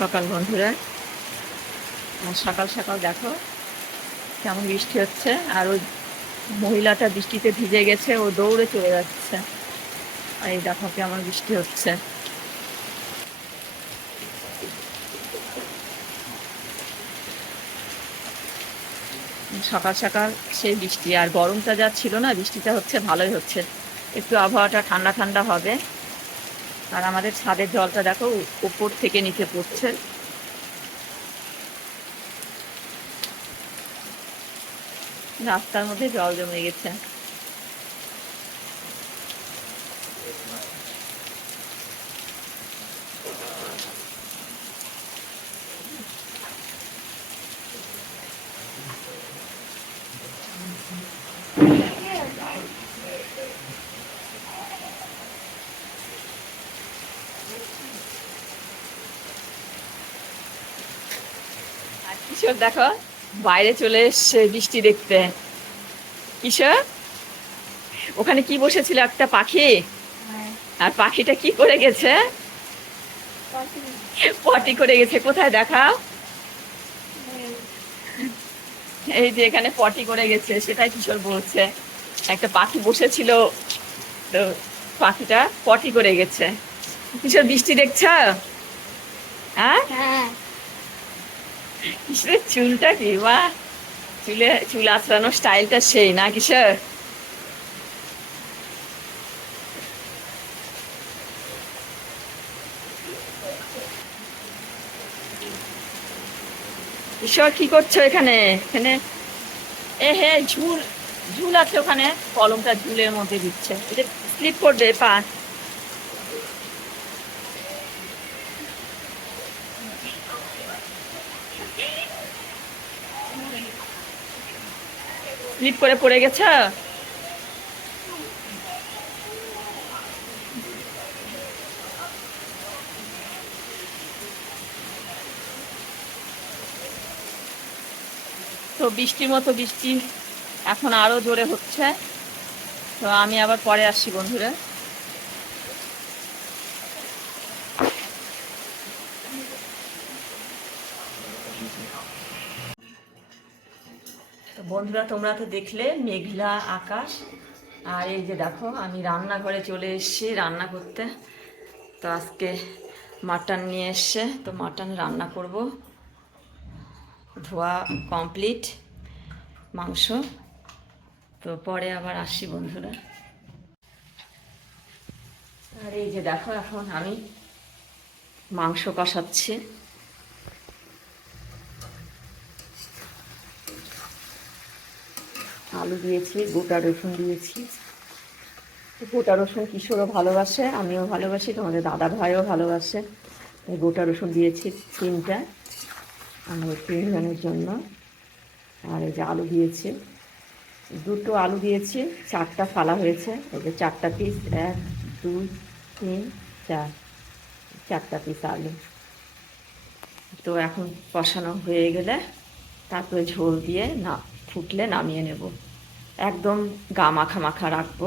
সকাল বন্ধুরা, সকাল সকাল দেখো কেমন বৃষ্টি হচ্ছে। আর ওই মহিলাটা বৃষ্টিতে ভিজে গেছে, ও দৌড়ে চলে যাচ্ছে। আর এই দেখো কেমন বৃষ্টি হচ্ছে। সকাল সকাল সেই বৃষ্টি, আর গরমটা যা ছিল না, বৃষ্টিটা হচ্ছে ভালোই হচ্ছে। একটু আবহাওয়াটা ঠান্ডা ঠান্ডা হবে। আর আমাদের ছাদের জলটা দেখো উপর থেকে নিচে পড়ছে। রাস্তার মধ্যে জল জমে গেছে। আর কিশোর দেখো বাইরে চলে এসছে বৃষ্টি দেখতে। কিশোর, ওখানে কি বসেছিল একটা পাখি, আর পাখিটা কি করে গেছে? পটি করে গেছে। কোথায় দেখাও? এই যে এখানে পটি করে গেছে, সেটাই কিশোর বলছে। একটা পাখি বসেছিল, তো পাখিটা পটি করে গেছে। কিশোর বৃষ্টি দেখছ? হ্যাঁ, কিশোরের চুলটা কি বা, চুল আঁচড়ানোর স্টাইলটা সেই না কিশোর? কিশোর কি করছো এখানে? এখানে এ হে ঝুল, ঝুল আছে ওখানে, কলমটা ঝুলের মধ্যে দিচ্ছে, এটা স্লিপ করবে পা। স্লিপ করে পড়ে গেছে। তো বৃষ্টির মতো বৃষ্টি এখন আরো জোরে হচ্ছে। তো আমি আবার পরে আসছি বন্ধুরা। তো বন্ধুরা, তোমরা তো দেখলে মেঘলা আকাশ। আর এই যে দেখো আমি রান্নাঘরে চলে এসেছি রান্না করতে। তো আজকে মাটন নিয়ে এসছে, তো মাটন রান্না করব। ধোয়া কমপ্লিট মাংস। তো পরে আবার আসছি বন্ধুরা। আর এই যে দেখো এখন আমি মাংস কষাচ্ছি। আলু দিয়েছি, গোটা রসুন দিয়েছি। গোটা রসুন কিশোরও ভালোবাসে, আমিও ভালোবাসি, তোমাদের দাদা ভাইও ভালোবাসে। এই গোটা রসুন দিয়েছি 3টা, আমার 3 জনের জন্য। আর এই যে আলু দিয়েছি, 2টো আলু দিয়েছি, 4টা ফালা হয়েছে। এই যে 4টা পিস, 1 2 3 4, 4টা পিস আলু। তো এখন কষানো হয়ে গেলে তারপরে ঝোল দিয়ে না, ফুটলে নামিয়ে নেব। একদম গা মাখা মাখা রাখবো।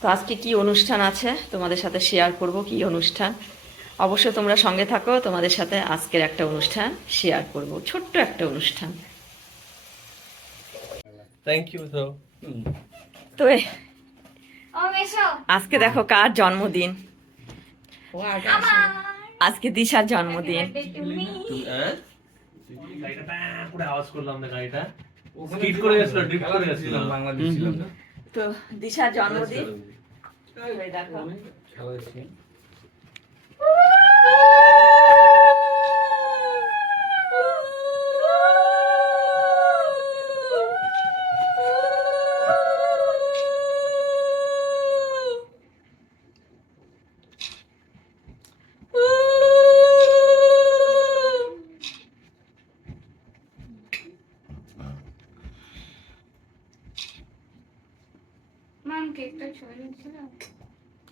তো আজকে কি অনুষ্ঠান আছে তোমাদের সাথে শেয়ার করব। কি অনুষ্ঠান, অবশ্যই তোমরা সঙ্গে থাকো। তোমাদের সাথে আজকের একটা অনুষ্ঠান শেয়ার করব, ছোট্ট একটা অনুষ্ঠান। Thank you. তো আজকে দেখো কার জন্মদিন। আজকে দিশার জন্মদিন। তো দিশার জন্মদিন, দেখো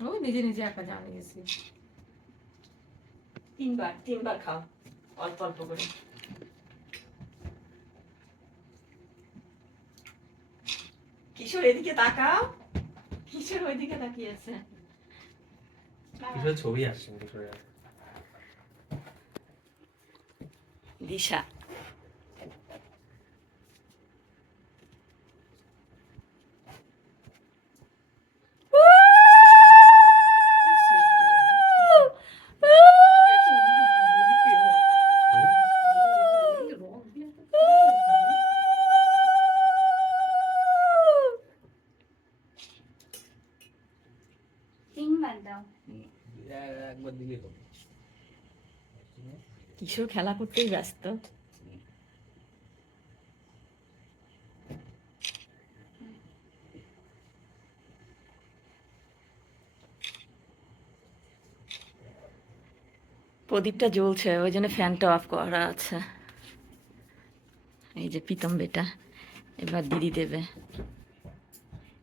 ও নিজে নিজে একা জানে গেছি। 3বার খাও, অল্প অল্প করে। কিশোর এদিকে তাকাও, কিশোর ওইদিকে তাকিয়ে আছে। কিশোর ছবি আসছে কিশোরের। দিশা। কিশোর খেলা করতেই ব্যস্ত। প্রদীপটা জ্বলছে, ওই জন্য ফ্যানটা অফ করা আছে। এই যে প্রীতম বেটা এবার দিদি দেবে।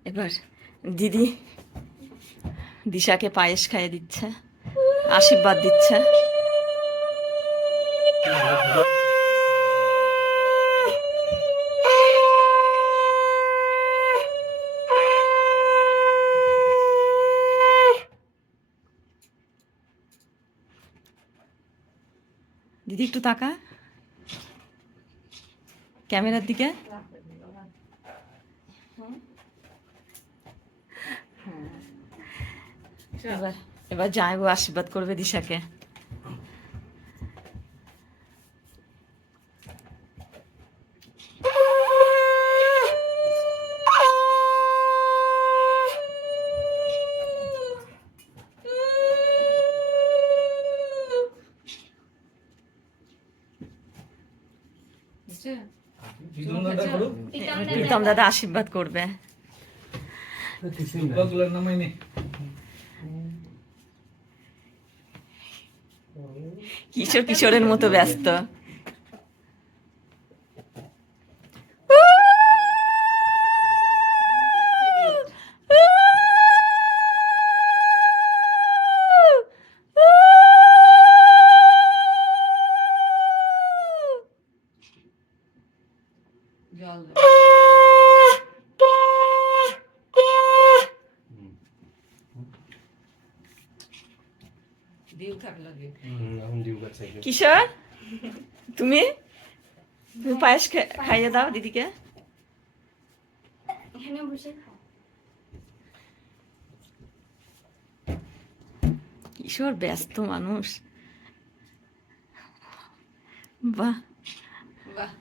এবার দিদি দিশাকে পায়েস খাইয়ে দিচ্ছে, আশীর্বাদ দিচ্ছে। দিদি একটু তাকা ক্যামেরার দিকে। এবার এবার জামাইবাবু আশীর্বাদ করবে দিশাকে। প্রীতম দাদা আশীর্বাদ করবে। কিশোর কিশোরের মতো ব্যস্ত। কিশোর তুমি তুমি পায়েস খাইয়ে দাও দিদিকে। কিশোর ব্যস্ত মানুষ। বাহ বাহ,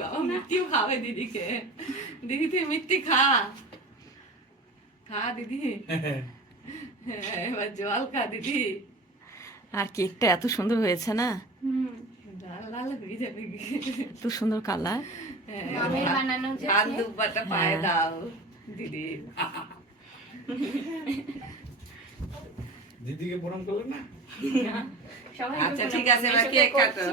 বাবা মিষ্টিও খাবে দিদিকে। দিদি তুই মিষ্টি খা খা দিদি, এবার জল খা দিদি। আর কেকটা এত সুন্দর হয়েছে না, লাল লাল হয়ে যাবে, এত সুন্দর কালার। ঝাল দুব্বাটা পায়ে দাও দিদি। দিদিকে প্রণাম করলে না? আচ্ছা ঠিক আছে, এবার কেক কাটো।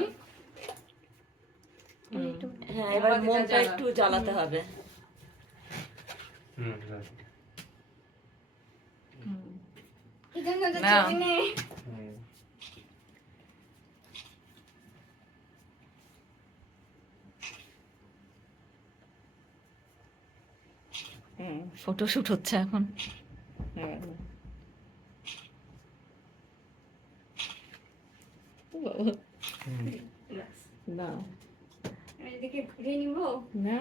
হ্যাঁ এবার মোমটা একটু জ্বালাতে হবে। ফটোশুট হচ্ছে এখন। না এদিকে ঘুরে নিব না।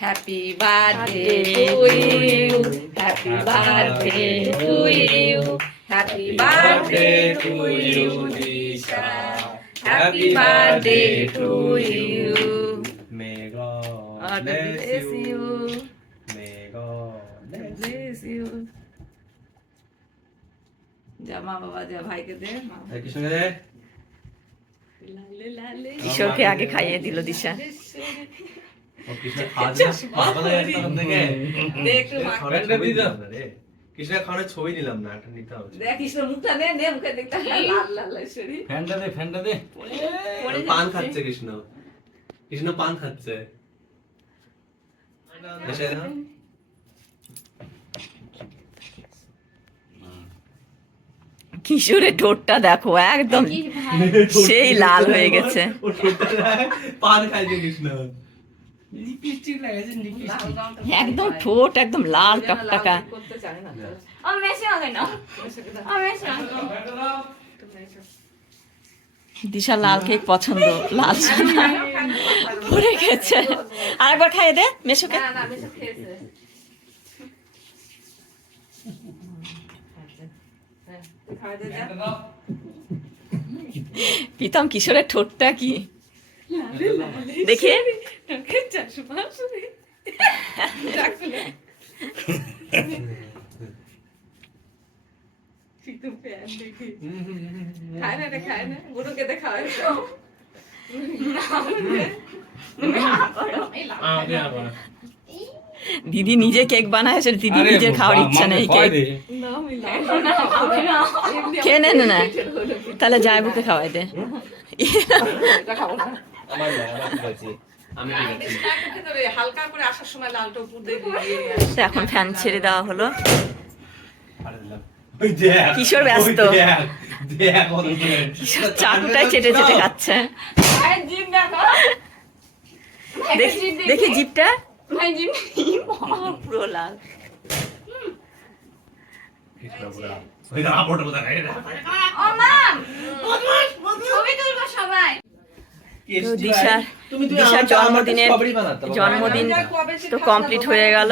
Happy birthday to you, happy birthday to you, happy birthday to you Disha, happy birthday to you. May God bless you. May God bless you. যা মা বাবা যা ভাইকে দে। কৃষ্ণকে কিশোরকে আগে খাইয়ে দিল দিশা। কৃষ্ণের খাওয়ানোর ছবি নিলাম না, একটা নিতে হবে। কৃষ্ণ মুখটা নে নে, মুখে দেখতে লাল লাল শরী। ফ্যানটা দে, ফ্যানটা দে। পান খাচ্ছে কৃষ্ণ, কৃষ্ণ পান খাচ্ছে। কিশোরের ঠোঁটটা দেখো একদম সেই লাল হয়ে গেছে। পান খাইছে কৃষ্ণ। লিপস্টিক লাগাইছেন লিপস্টিক একদম ঠোঁট একদম লাল টকটকা। করতে জানে না তো। ও মেশে হবে না ও মেশে দিশা লাল কেক পছন্দ, লাল ছানা পড়ে গেছে। আরেকবার খাইয়ে দে মেশোকে। না না বেশি খেয়েছে হ্যাঁ তুই খাওয়া দে যা প্রীতম কিশোরের ঠোঁটটা কি দেখে। খায় না রে খায় না গুরুকে দে খাওয়াই দিদি নিজে কেক বানায়, সেটা দিদি নিজের খাওয়ার ইচ্ছা নেই কেক। খেয়ে নে না, তাহলে যায় বুকে খাওয়াই দে। এটা খাবো না আমার না, আমার ঠিক আছে। আমি ঠিক আছি। হালকা করে আসার সময় লালটা উপর দিয়ে তো এখন ফ্যান ছেড়ে দেওয়া হলো। পারে দিলাম। ওই দেখ, কিশোর ব্যস্ত। ওই দেখ, দেখ, ওই দেখ। কিশোর চাটুটাই চেটে চেটে খাচ্ছে। আরে জিম দেখো দেখি দেখি জিপটা ভাই জিম পুরো লাল। ওই দেখ, আপরটা কোথায়? এই দেখ। ও মাম ছবি তুলবো সবাই। তো দিশার দিশার জন্মদিন তো কমপ্লিট হয়ে গেল,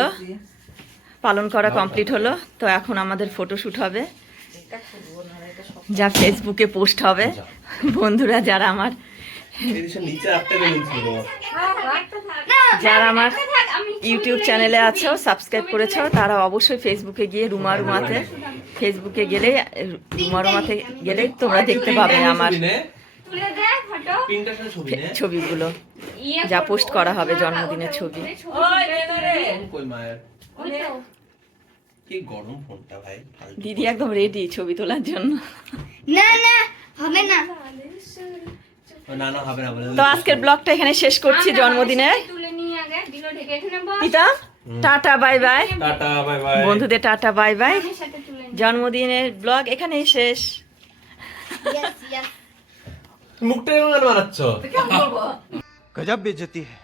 পালন করা কমপ্লিট হলো। তো এখন আমাদের ফটোশুট হবে, যা ফেসবুকে পোস্ট হবে। বন্ধুরা যারা আমার এই দিশা নিচে একটা বেলুন ছিল। যারা আমার ইউটিউব চ্যানেলে আছো, সাবস্ক্রাইব করেছো, তারা অবশ্যই ফেসবুকে গিয়ে রুমা রুমাতে, ফেসবুকে গেলে রুমা রুমাতে গেলে তোমরা দেখতে পাবে আমার তুলে দে ফটো পিনটার সাথে ছবি নে। ছবিগুলো, ইয়ে যা করবো, পোস্ট করা হবে ওটা, জন্মদিনের ওটা, ছবি। ওটা, ওই দে না রে কই মায়ের? ওই তো। কি গরম ফোনটা ভাই। ফালতু। দিদি একদম রেডি ছবি তোলার জন্য। না না হবে না ও না না হবে না বলে। তো আজকের ব্লগটা এখানে শেষ করছি জন্মদিনে। তুলে নিয়ে আগে দিলো ঢেকে এখানে বস পিতা tata bye bye, tata bye bye. বন্ধুদের টাটা বাই বাই। আমার সাথে তুলে নিয়ে জন্মদিনের ব্লগ এখানেই শেষ। ইয়েস ইয়েস মুখটা কেমন বানাচ্ছ? কেমন করবো गजब बेइज्जती है।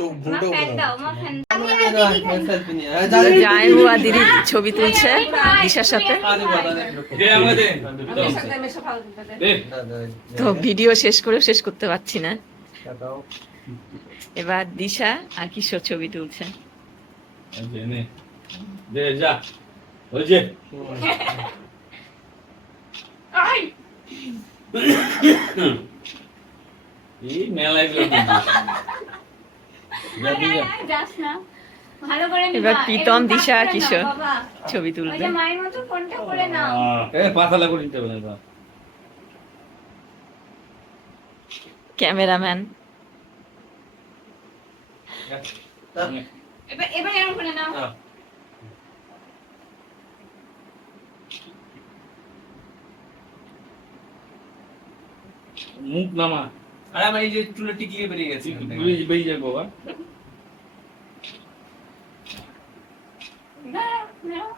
চোখ মা ঘুমটা ফ্যান দাও মা ফ্যান দাও সেলফি নিয়ে। জামাই আর দিদি ছবি তুলছে দিশার সাথে। মেশা দে মেশা ভালো দে তো ভিডিও শেষ করেও শেষ করতে পারছি না। এবার দিশা আর কিশোর ছবি তুলছে। আই যাস না ভালো করে নিবা। এবার প্রীতম, এরকম দিশা আর কাজ করে না, কিশোর বাবা। ছবি ওই তুলবে। যে মায়ের মতো ফোনটা করে নাও ক্যামেরাম্যান এবার এবার এরকম করে নাও মুখ নামা আরে আমার এই যে চুলে টিকলি বেরিয়ে গেছে। বেরিয়ে যাবে বাবা দাঁড়াও, দাঁড়াও।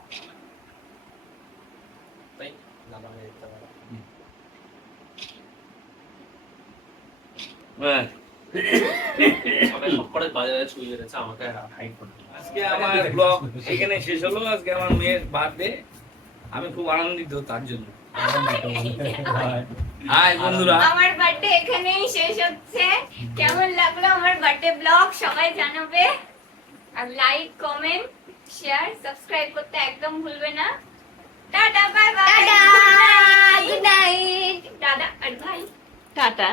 হ্যাঁ সবাই সব করে বাজারে ছুঁয়ে যাচ্ছে, আমাকে হাইড করে দিল। আজকে আমার ব্লগ এখানে শেষ হলো। আজকে আমার মেয়ের বার্থডে, আমি খুব আনন্দিত তার জন্য। হাই বন্ধুরা, আমার বার্থডে এখানেই শেষ হচ্ছে। কেমন লাগলো আমার বার্থডে ব্লগ সবাই জানাবে, আর লাইক কমেন্ট শেয়ার সাবস্ক্রাইব করতে একদম ভুলবে না। Tata bye bye, good night দাদা আর ভাই টাটা।